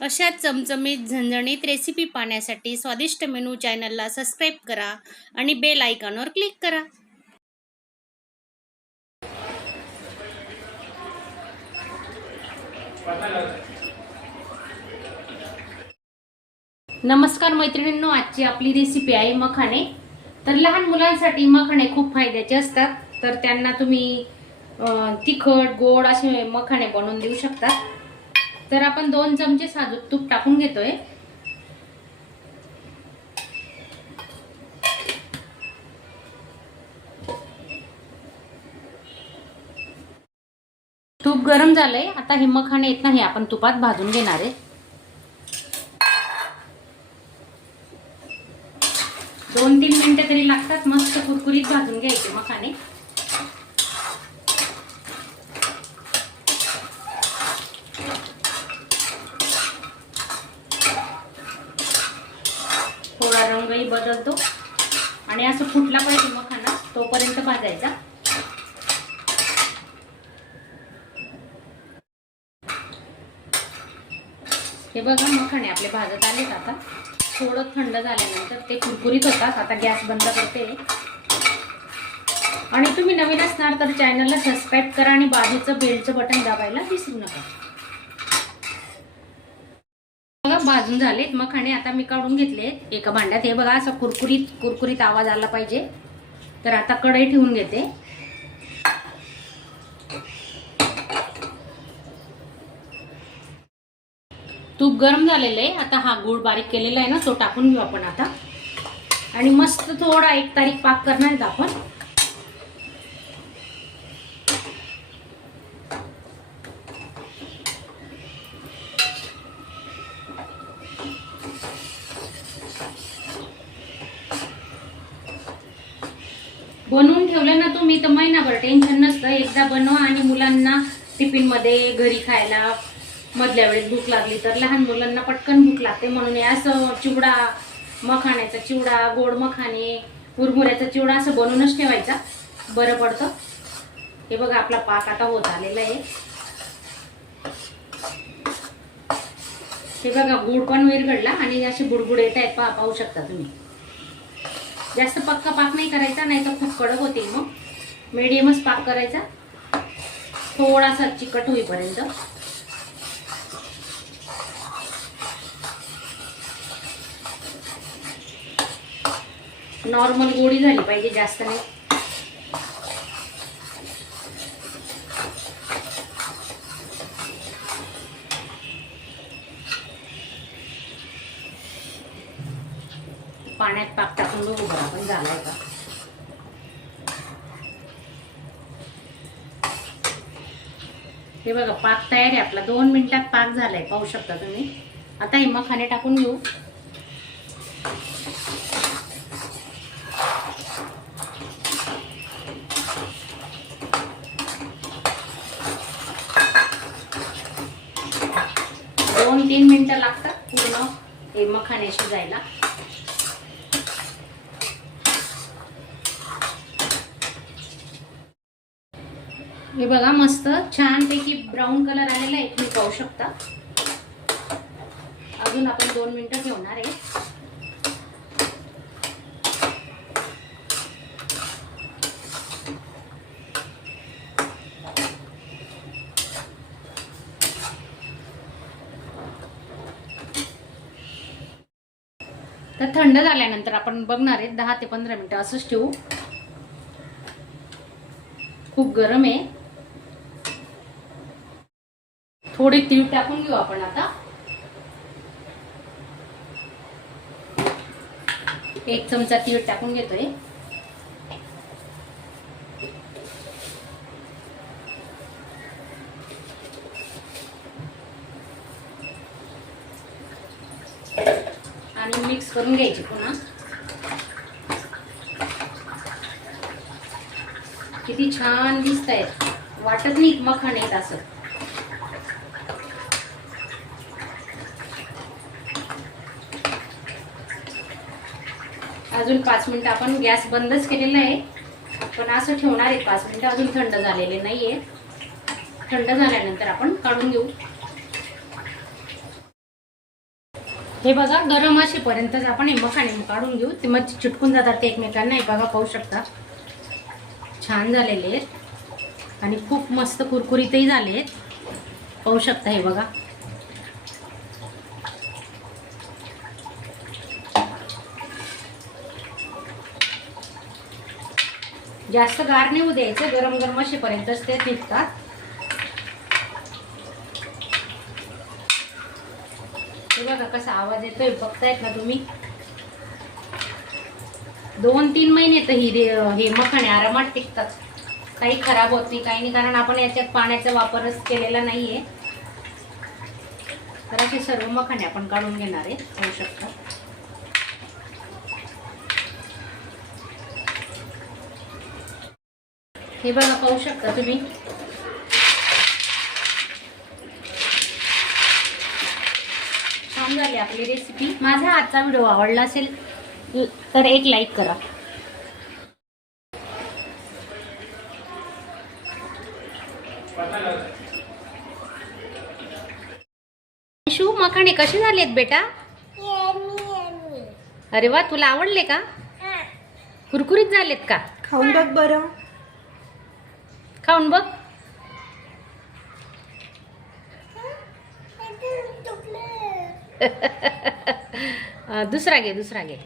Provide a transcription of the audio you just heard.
अशा चमचमीत झणझणीत रेसिपी पाहण्यासाठी स्वादिष्ट मेनू चॅनलला सबस्क्राईब करा आणि बेल आयकॉनवर क्लिक करा. नमस्कार मैत्रिणींनो, आजची आपली रेसिपी आहे मखाणे. तर लहान मुलांसाठी मखाणे खूप फायद्याचे असतात. तर त्यांना तुम्ही तिखट गोड असे मखाणे बनवून देऊ शकता. तर आपण 2 चमचे साजूक तूप टाकून घेतोय. तूप गरम झालंय. आता हे मखाणे आहेत ना, हे आपण तुपात भाजून घेणार आहे. 2-3 मिनिटं तरी लागतात. मस्त कुरकुरीत भाजून घ्यायचे मखाणे. थोडा रंगही बदलतो आणि असं फुटला पाहिजे मखाना, तोपर्यंत भाजायचा. हे बघा, मखाणे आपले भाजत आलेत. आता थोडं थंड झाल्यानंतर ते कुरकुरीत होतात. आता गॅस बंद करते. आणि तुम्ही नवीन असणार तर चॅनलला सबस्क्राईब करा आणि बाजूचं बेलचं बटन दाबायला विसरू नका. बघा, भाजून झालेत मखाणे. आता मी काढून घेतले एका भांड्यात. हे बघा, असं कुरकुरीत कुरकुरीत आवाज आला पाहिजे. तर आता कढई ठेवून घेते. तूप गरम झालेलं आहे. आता हा गूळ बारीक केलेला आहे ना, तो टाकून घेऊ आपण आता. आणि मस्त थोडा 1 तारीख पाक करणार आहेत आपण. बनवून ठेवलं ना तुम्ही तर महिनाभर टेन्शन नसतं. एकदा बनवा आणि मुलांना टिफिन मध्ये घरी खायला मधल्या वेळेस भूक लागली तर लहान मुलांना पटकन भूक लागते. म्हणून असं चिवडा, मखाण्याचा चिवडा, गोड मखाणे, मुरमुऱ्याचा चिवडा असं बनवूनच ठेवायचा, बरं पडतं. हे बघा, आपला पाक आता होत आलेला आहे. हे बघा, गुळ पण विरघडला आणि असे बुडबुड येत आहेत. पाहू शकता तुम्ही. जास्त पक्का पाक नाही करायचा, नाही तर खूप कडक होतील. मग मीडियमच पाक करायचा, थोडासा चिकट होईपर्यंत. नॉर्मल गोडी झाली पाहिजे, जास्त नाही. पाण्यात पाक टाकून बघू बरं आपण झालाय का. हे बघा, पाक तयार आहे आपला. 2 मिनिटात पाक झालाय, पाहू शकता तुम्ही. आता हे मखाणे टाकून घेऊ. दोन 3 मिनिटं लागतात पूर्ण हे मखाणे शिजायला. हे बघा, मस्त छानपैकी ब्राऊन कलर आलेला आहे, तुम्ही पाहू शकता. अजून आपण 2 मिनिटं ठेवणार आहे. तर थंड झाल्यानंतर आपण बघणार आहे. 10 ते 15 मिनिटं असंच ठेवू. खूप गरम आहे. थोडे तीळ टाकून घेऊ आपण आता. 1 चमचा तीळ टाकून घेतोय. आणि मिक्स करून घ्यायची पुन्हा. किती छान दिसत आहेत, वाटत नाही मखाणे आहेत असं. अजून 5 मिनिटं आपण गॅस बंदच केलेला आहे. पण असं ठेवणार आहे 5 मिनिटं. अजून थंड झालेले नाहीये. थंड झाल्यानंतर आपण काढून घेऊ. हे बघा गरम असेपर्यंतच आपण हे मखाणे काढून घेऊ, ते मग चिटकून जातात ते एकमेकांना. हे बघा पाहू शकता छान झालेले आहेत आणि खूप मस्त कुरकुरीतही झाले आहेत. पाहू शकता हे बघा. जास्त गार नाही होऊ द्यायचं, गरम गरम असेपर्यंतच ते निघतात. हे बघा कसा आवाज येतोय, बघतायत ना तुम्ही. 2-3 महिने तर हे मखाणे आरामात टिकतात, काही खराब होत नाही, काही नाही, कारण आपण याच्यात पाण्याचा वापरच केलेला नाहीये. तर असे सर्व मखाणे आपण काढून घेणार आहे. पाहू शकता हे बघा, पाहू शकता तुम्ही. छान झाली आपली रेसिपी. माझा आजचा व्हिडिओ आवडला असेल तर एक लाईक करा. शू मखाणे कसे झालेत बेटा? अरे वा, तुला आवडले का? कुरकुरीत झालेत का? खाऊन बघ बरं. खाऊन बघ. दुसरा घे.